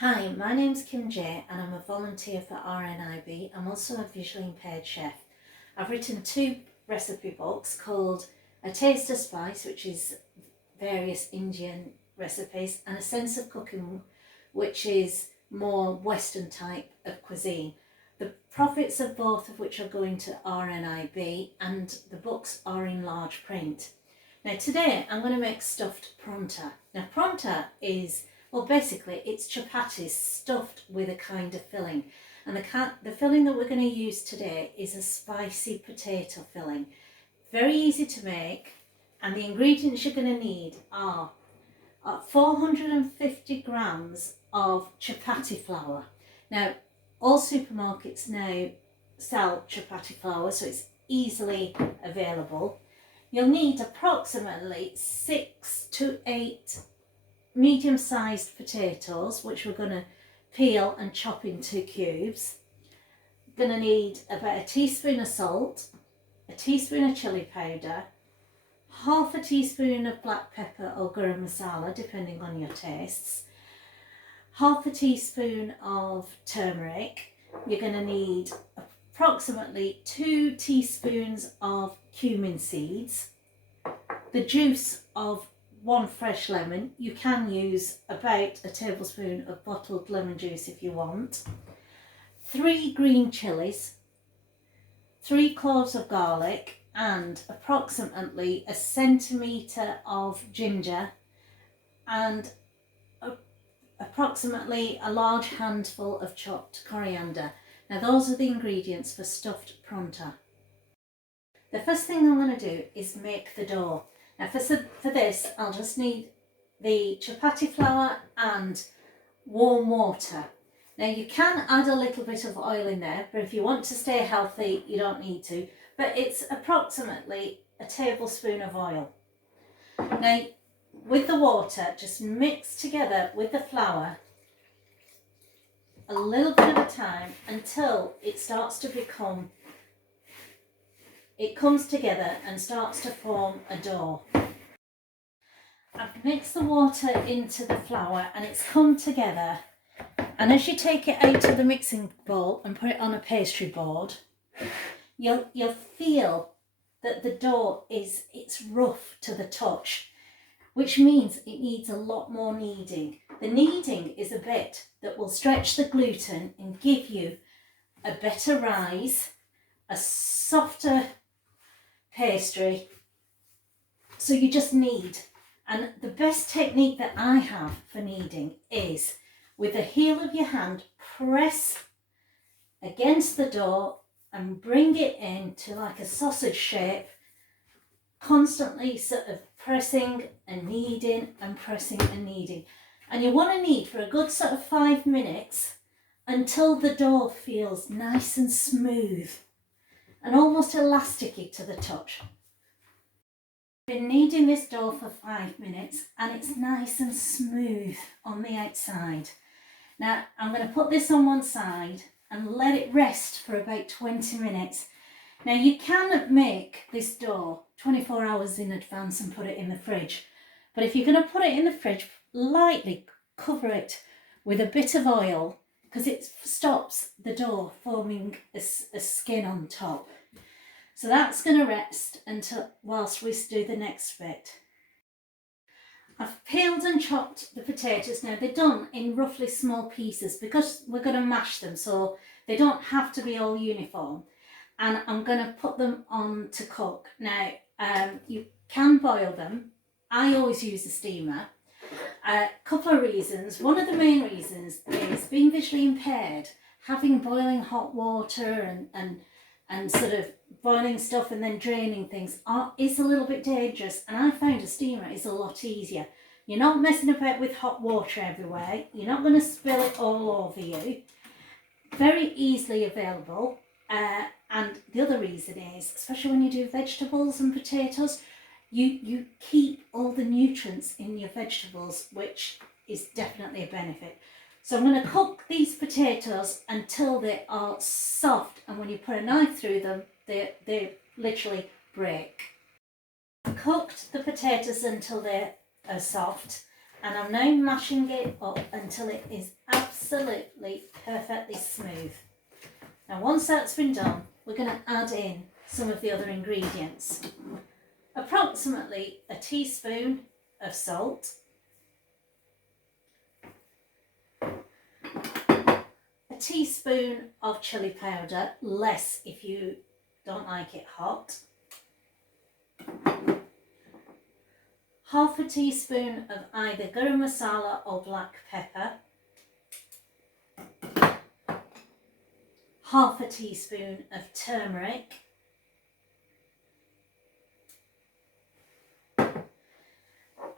Hi, my name's Kim J and I'm a volunteer for RNIB. I'm also a visually impaired chef. I've written two recipe books called A Taste of Spice, which is various Indian recipes, and A Sense of Cooking, which is more Western type of cuisine. The profits of both of which are going to RNIB, and the books are in large print. Now today I'm going to make stuffed paratha. Now paratha is, well, basically it's chapatis stuffed with a kind of filling, and the filling that we're going to use today is a spicy potato filling. Very easy to make, and the ingredients you're going to need are 450 grams of chapati flour. Now all supermarkets now sell chapati flour, so it's easily available. You'll need approximately 6 to 8 medium-sized potatoes, which we're going to peel and chop into cubes. Going to need about a teaspoon of salt, a teaspoon of chili powder, half a teaspoon of black pepper or garam masala, depending on your tastes, half a teaspoon of turmeric. You're going to need approximately 2 teaspoons of cumin seeds, the juice of 1 fresh lemon. You can use about a tablespoon of bottled lemon juice if you want, 3 green chilies, 3 cloves of garlic, and approximately a centimetre of ginger, and approximately a large handful of chopped coriander. Now those are the ingredients for stuffed paratha. The first thing I'm going to do is make the dough. Now for this I'll just need the chapati flour and warm water. Now you can add a little bit of oil in there, but if you want to stay healthy you don't need to, but it's approximately a tablespoon of oil. Now with the water, just mix together with the flour a little bit at a time until it starts to become, it comes together and starts to form a dough. I've mixed the water into the flour and it's come together, and as you take it out of the mixing bowl and put it on a pastry board, you'll feel that the dough it's rough to the touch, which means it needs a lot more kneading. The kneading is a bit that will stretch the gluten and give you a better rise, a softer pastry. So you just knead. And the best technique that I have for kneading is with the heel of your hand, press against the dough and bring it into like a sausage shape, constantly sort of pressing and kneading and pressing and kneading. And you want to knead for a good sort of 5 minutes until the dough feels nice and smooth and almost elasticy to the touch. I've been kneading this dough for 5 minutes and it's nice and smooth on the outside. Now I'm going to put this on one side and let it rest for about 20 minutes. Now you can make this dough 24 hours in advance and put it in the fridge, but if you're going to put it in the fridge, lightly cover it with a bit of oil because it stops the dough forming a skin on top. So that's going to rest until whilst we do the next bit. I've peeled and chopped the potatoes. Now they're done in roughly small pieces because we're going to mash them, so they don't have to be all uniform. And I'm going to put them on to cook. Now you can boil them. I always use a steamer. A couple of reasons. One of the main reasons is being visually impaired, having boiling hot water and sort of boiling stuff and then draining things is a little bit dangerous, and I found a steamer is a lot easier. You're not messing about with hot water everywhere, you're not going to spill it all over you, very easily available. And the other reason is, especially when you do vegetables and potatoes, you keep all the nutrients in your vegetables, which is definitely a benefit. So I'm going to cook these potatoes until they are soft, and when you put a knife through them, they literally break. I've cooked the potatoes until they are soft, And I'm now mashing it up until it is absolutely perfectly smooth. Now once that's been done, we're going to add in some of the other ingredients. Approximately a teaspoon of salt, a teaspoon of chilli powder, less if you don't like it hot, half a teaspoon of either garam masala or black pepper, half a teaspoon of turmeric,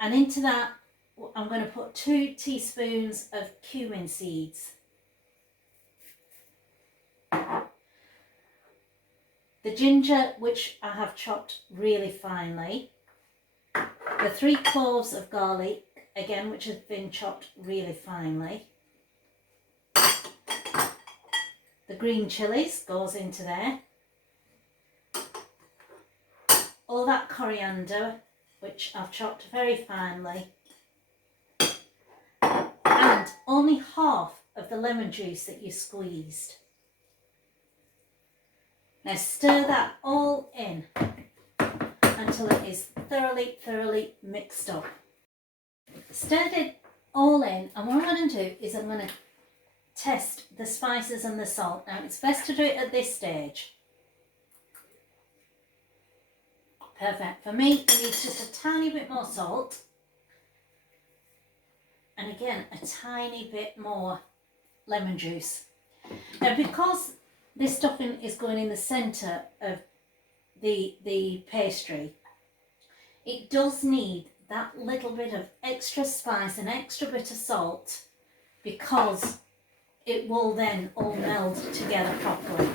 and into that I'm going to put 2 teaspoons of cumin seeds. The ginger, which I have chopped really finely. The 3 cloves of garlic, again, which have been chopped really finely. The green chilies goes into there. All that coriander, which I've chopped very finely. And only half of the lemon juice that you squeezed. Now stir that all in until it is thoroughly mixed up. Stirred it all in, and what I'm going to do is I'm going to test the spices and the salt. Now it's best to do it at this stage. Perfect. For me, it needs just a tiny bit more salt. And again, a tiny bit more lemon juice. Now because this stuffing is going in the centre of the pastry, it does need that little bit of extra spice and extra bit of salt, because it will then all meld together properly.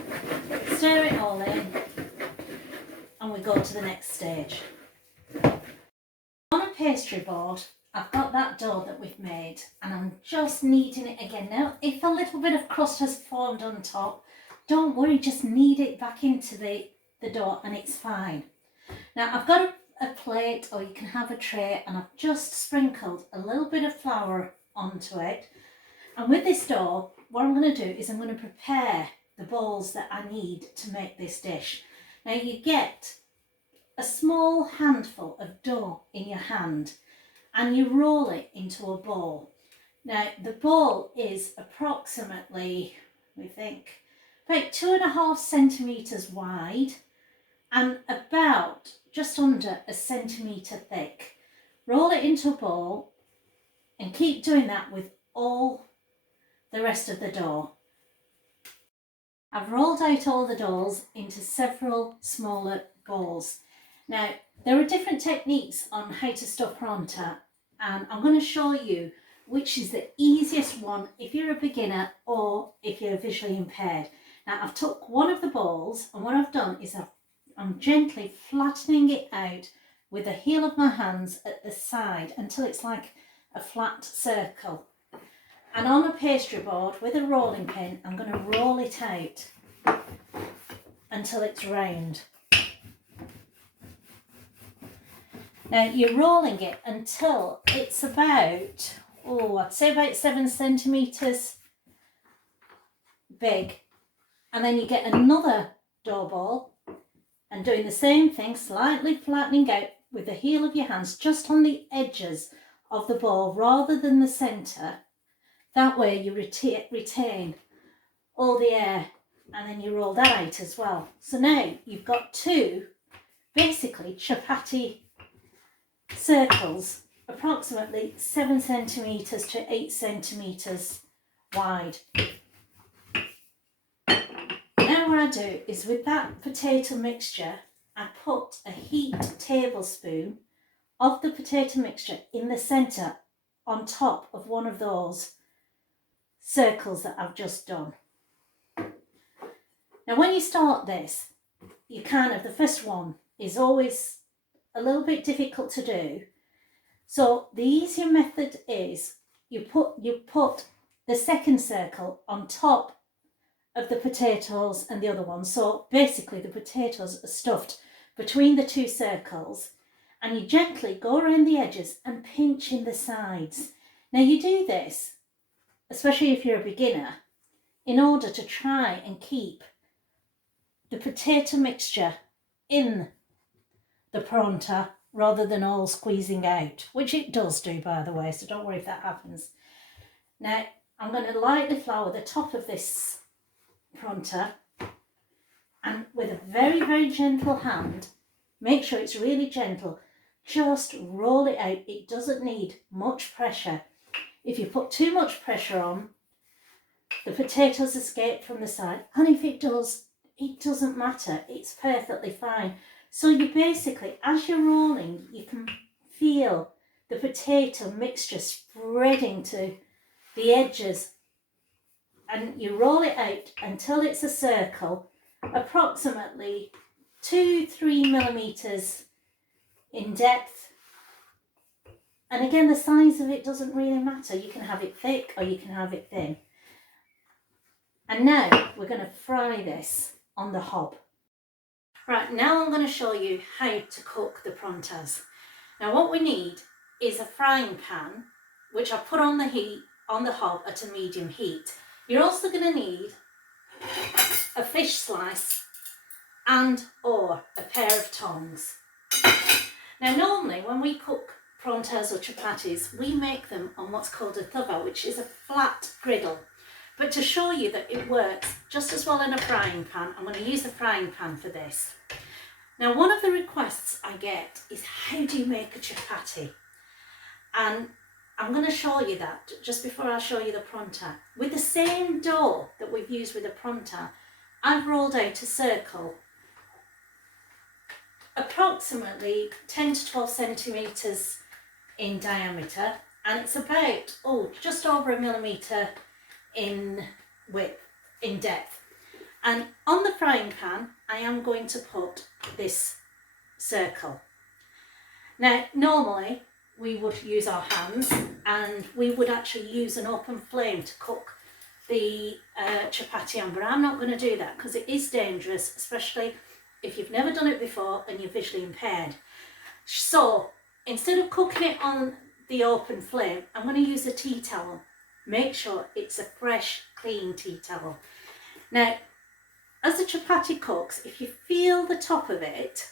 Stir it all in and we go to the next stage. On a pastry board, I've got that dough that we've made and I'm just kneading it again. Now, if a little bit of crust has formed on top, don't worry, just knead it back into the dough and it's fine. Now, I've got a plate, or you can have a tray, and I've just sprinkled a little bit of flour onto it. And with this dough, what I'm going to do is I'm going to prepare the balls that I need to make this dish. Now, you get a small handful of dough in your hand and you roll it into a ball. Now, the ball is approximately, we think, about 2.5 centimetres wide and about just under a centimetre thick. Roll it into a ball and keep doing that with all the rest of the dough. I've rolled out all the doughs into several smaller balls. Now, there are different techniques on how to stuff paratha, and I'm going to show you which is the easiest one if you're a beginner or if you're visually impaired. Now, I've took one of the balls, and what I've done is I'm gently flattening it out with the heel of my hands at the side until it's like a flat circle. And on a pastry board with a rolling pin, I'm going to roll it out until it's round. Now, you're rolling it until it's about, I'd say about 7 centimetres big. And then you get another dough ball and doing the same thing, slightly flattening out with the heel of your hands just on the edges of the ball rather than the centre. That way you retain all the air, and then you roll that out as well. So now you've got 2 basically chapati circles, approximately 7 centimetres to 8 centimetres wide. Now what I do is with that potato mixture, I put a heaped tablespoon of the potato mixture in the centre on top of one of those circles that I've just done. Now when you start this, the first one is always a little bit difficult to do. So the easier method is you put the second circle on top of the potatoes and the other one. So basically the potatoes are stuffed between the 2 circles, and you gently go around the edges and pinch in the sides. Now you do this, especially if you're a beginner, in order to try and keep the potato mixture in the Paratha rather than all squeezing out, which it does do, by the way, so don't worry if that happens. Now I'm going to lightly flour the top of this Paratha, and with a very, very gentle hand, make sure it's really gentle, just roll it out. It doesn't need much pressure. If you put too much pressure on, the potatoes escape from the side, and if it does, it doesn't matter, it's perfectly fine. So you basically, as you're rolling, you can feel the potato mixture spreading to the edges, and you roll it out until it's a circle, approximately 2-3 millimeters in depth. And again, the size of it doesn't really matter. You can have it thick or you can have it thin. And now we're going to fry this on the hob. Right, now I'm going to show you how to cook the prontas. Now what we need is a frying pan, which I put on the hob at a medium heat. You're also going to need a fish slice and or a pair of tongs. Now normally when we cook prontas or chapatis, we make them on what's called a tawa, which is a flat griddle. But to show you that it works just as well in a frying pan, I'm going to use a frying pan for this. Now one of the requests I get is, how do you make a chapati? And I'm going to show you that just before I show you the pronta. With the same dough that we've used with the pronta, I've rolled out a circle approximately 10 to 12 centimetres in diameter, and it's about just over a millimetre in width, in depth. And on the frying pan I am going to put this circle. Now normally we would use our hands, and we would actually use an open flame to cook the chapati on, but I'm not going to do that because it is dangerous, especially if you've never done it before and you're visually impaired. So instead of cooking it on the open flame, I'm going to use a tea towel. Make sure it's a fresh, clean tea towel. Now, as the chapati cooks, if you feel the top of it,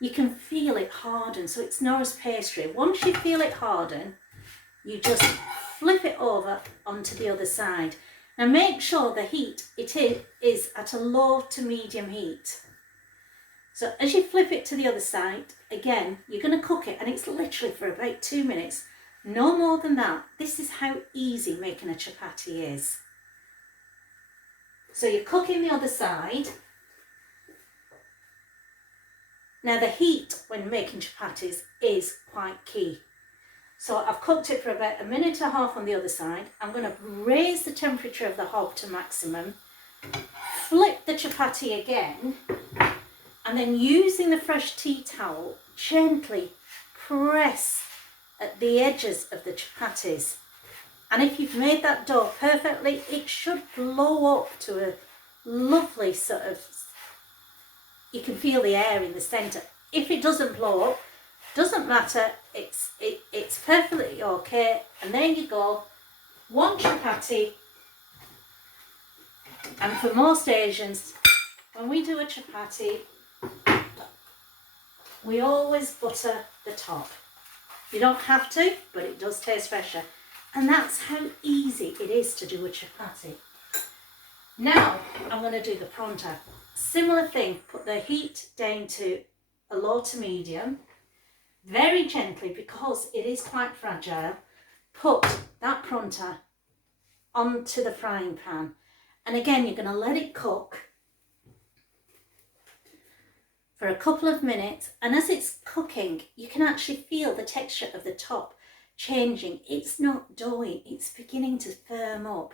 you can feel it harden, so it's not as pastry. Once you feel it harden, you just flip it over onto the other side. Now make sure the heat, it is at a low to medium heat. So as you flip it to the other side, again, you're going to cook it, and it's literally for about 2 minutes. No more than that. This is how easy making a chapati is. So you're cooking the other side. Now the heat when making chapatis is quite key. So I've cooked it for about 1.5 minutes on the other side. I'm going to raise the temperature of the hob to maximum, flip the chapati again, and then using the fresh tea towel, gently press at the edges of the chapatis. And if you've made that dough perfectly, it should blow up to a lovely sort of, you can feel the air in the centre. If it doesn't blow up, doesn't matter, it's perfectly okay. And there you go, one chapati. And for most Asians, when we do a chapati, we always butter the top. You don't have to, but it does taste fresher. And that's how easy it is to do a chapati. Now I'm going to do the pronta. Similar thing, put the heat down to a low to medium, very gently because it is quite fragile. Put that pronta onto the frying pan, and again you're going to let it cook for a couple of minutes, and as it's cooking you can actually feel the texture of the top changing. It's not doughy, it's beginning to firm up.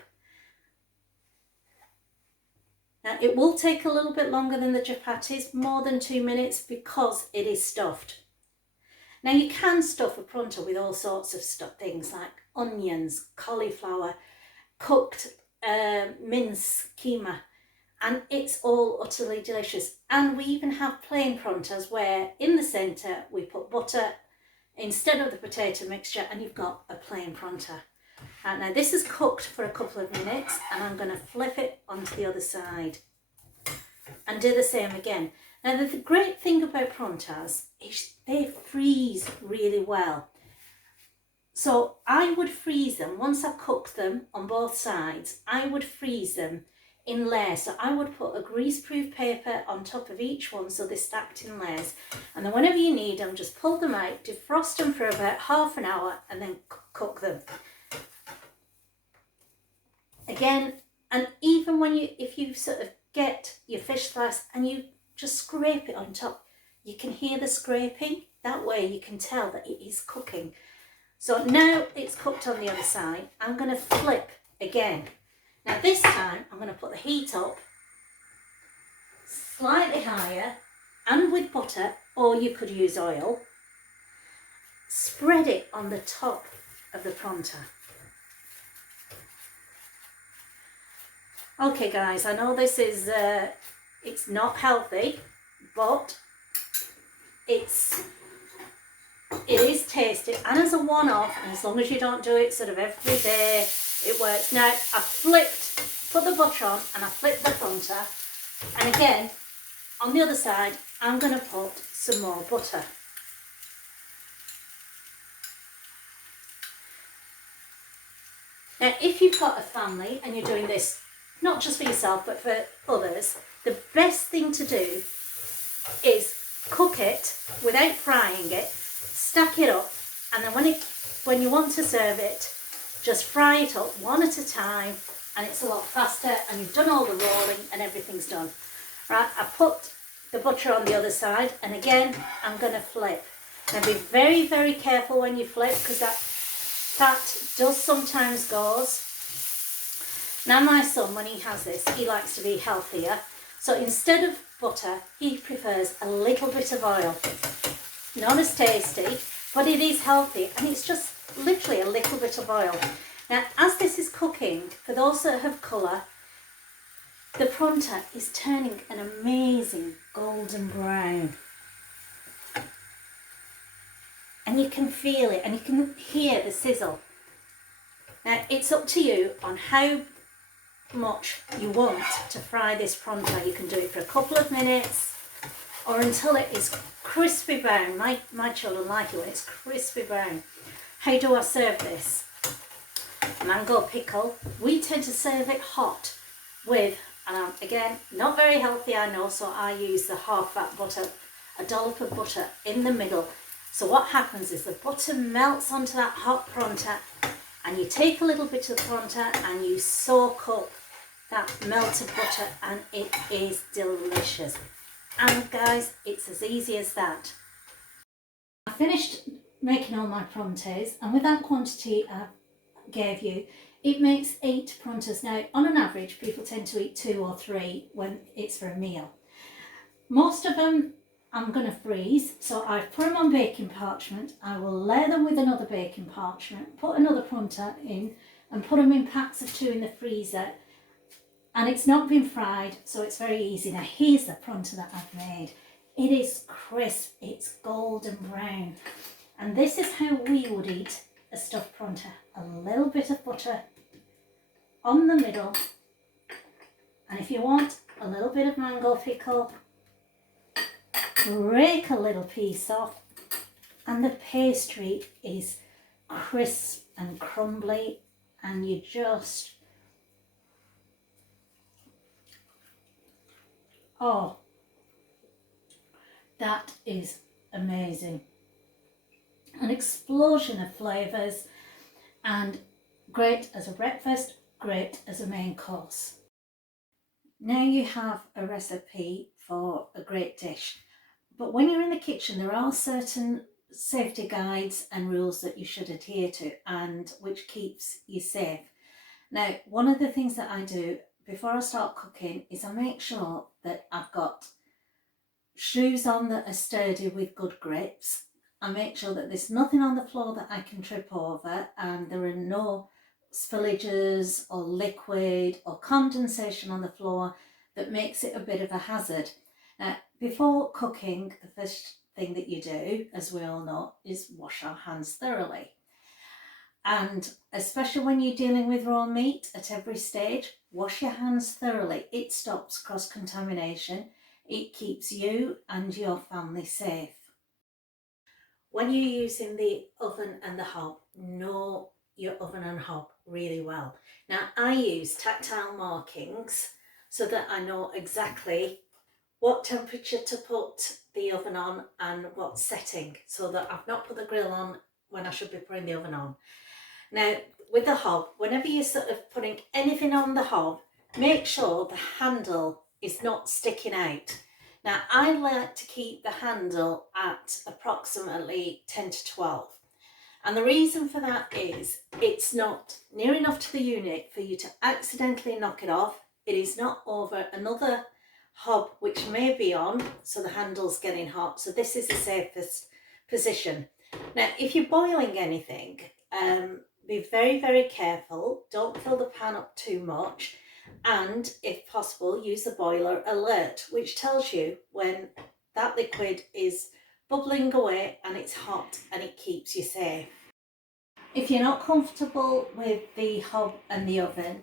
Now it will take a little bit longer than the chapatis, more than 2 minutes, because it is stuffed. Now you can stuff a pronta with all sorts of things like onions, cauliflower, cooked mince keema, and it's all utterly delicious. And we even have plain prontas where in the centre we put butter instead of the potato mixture, and you've got a plain pronta. Now this is cooked for a couple of minutes, and I'm going to flip it onto the other side and do the same again. Now the great thing about prontas is they freeze really well. So I would freeze them, once I cook them on both sides, I would freeze them in layers. So I would put a greaseproof paper on top of each one so they're stacked in layers. And then whenever you need them, just pull them out, defrost them for about half an hour and then cook them. Again, and even when if you sort of get your fish slice and you just scrape it on top, you can hear the scraping. That way you can tell that it is cooking. So now it's cooked on the other side, I'm going to flip again. Now this time I'm going to put the heat up slightly higher and with butter, or you could use oil. Spread it on the top of the pronta. Okay guys, I know this is, it's not healthy, but it is tasty, and as a one-off, and as long as you don't do it sort of every day, it works. Now I put the butter on and I flipped the pronta, and again on the other side I'm going to put some more butter. Now if you've got a family and you're doing this not just for yourself but for others, the best thing to do is cook it without frying it, stack it up, and then when you want to serve it, just fry it up one at a time, and it's a lot faster, and you've done all the rolling and everything's done. Right, I put the butter on the other side, and again I'm going to flip. Now be very, very careful when you flip, because that fat does sometimes goes. Now my son, when he has this, he likes to be healthier, so instead of butter he prefers a little bit of oil. Not as tasty, but it is healthy, and it's just literally a little bit of oil. Now as this is cooking, for those that have colour, the pronta is turning an amazing golden brown, and you can feel it and you can hear the sizzle. Now it's up to you on how much you want to fry this pronta. You can do it for a couple of minutes or until it is crispy brown. My children like it when it's crispy brown. How do I serve this? Mango pickle. We tend to serve it hot with, again, not very healthy I know, so I use the half fat butter, a dollop of butter in the middle. So what happens is the butter melts onto that hot pronta, and you take a little bit of pronta and you soak up that melted butter, and it is delicious. And guys, it's as easy as that. I finished making all my prontas, and with that quantity I gave you, it makes 8 prontas. Now on an average people tend to eat 2 or 3 when it's for a meal. Most of them I'm going to freeze, so I've put them on baking parchment. I will layer them with another baking parchment, put another pronta in, and put them in packs of 2 in the freezer. And it's not been fried, so it's very easy. Now here's the pronta that I've made. It is crisp, it's golden brown, and this is how we would eat a stuffed pronta. A little bit of butter on the middle, and if you want a little bit of mango pickle, break a little piece off, and the pastry is crisp and crumbly, and you just, oh, that is amazing. An explosion of flavours, and great as a breakfast, great as a main course. Now you have a recipe for a great dish, but when you're in the kitchen there are certain safety guides and rules that you should adhere to, and which keeps you safe. Now one of the things that I do before I start cooking is I make sure that I've got shoes on that are sturdy with good grips. I make sure that there's nothing on the floor that I can trip over, and there are no spillages or liquid or condensation on the floor, that makes it a bit of a hazard. Now, before cooking, the first thing that you do, as we all know, is wash our hands thoroughly. And especially when you're dealing with raw meat at every stage, wash your hands thoroughly. It stops cross-contamination. It keeps you and your family safe. When you're using the oven and the hob, know your oven and hob really well. Now, I use tactile markings so that I know exactly what temperature to put the oven on and what setting, so that I've not put the grill on when I should be putting the oven on. Now, with the hob, whenever you're sort of putting anything on the hob, make sure the handle is not sticking out. Now, I like to keep the handle at approximately 10 to 12. And the reason for that is it's not near enough to the unit for you to accidentally knock it off. It is not over another hob which may be on, so the handle's getting hot. So this is the safest position. Now, if you're boiling anything, be very, very careful. Don't fill the pan up too much. And if possible, use the boiler alert, which tells you when that liquid is bubbling away and it's hot, and it keeps you safe. If you're not comfortable with the hob and the oven,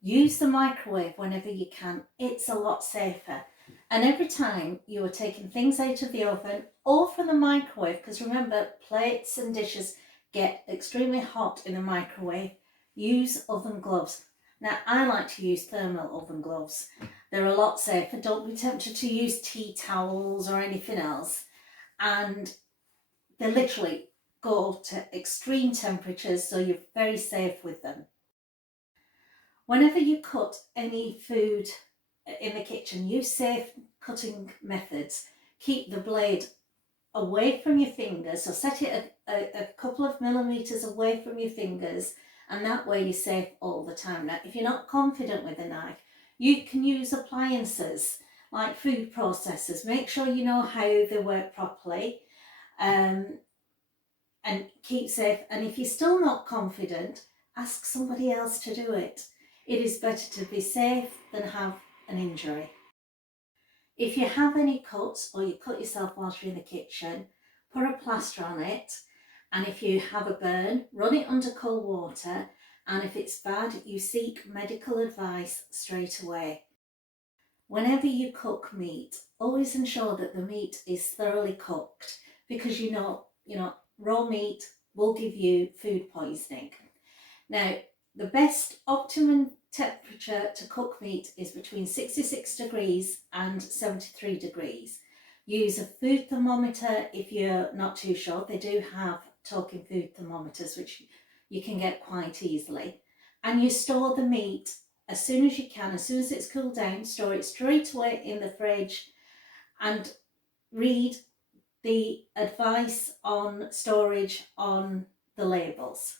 use the microwave whenever you can. It's a lot safer. And every time you are taking things out of the oven or from the microwave, because remember, plates and dishes get extremely hot in the microwave, use oven gloves. Now, I like to use thermal oven gloves. They're a lot safer. Don't be tempted to use tea towels or anything else. And they literally go to extreme temperatures, so you're very safe with them. Whenever you cut any food in the kitchen, use safe cutting methods. Keep the blade away from your fingers, so set it a couple of millimeters away from your fingers, and that way you're safe all the time. Now, if you're not confident with a knife, you can use appliances like food processors. Make sure you know how they work properly, and keep safe. And if you're still not confident, ask somebody else to do it. It is better to be safe than have an injury. If you have any cuts or you cut yourself whilst you're in the kitchen, put a plaster on it. And if you have a burn, run it under cold water. And if it's bad, you seek medical advice straight away. Whenever you cook meat, always ensure that the meat is thoroughly cooked, because you know, raw meat will give you food poisoning. Now, the best optimum temperature to cook meat is between 66 degrees and 73 degrees. Use a food thermometer if you're not too sure. They do have talking food thermometers, which you can get quite easily. And you store the meat as soon as you can. As soon as it's cooled down, store it straight away in the fridge and read the advice on storage on the labels.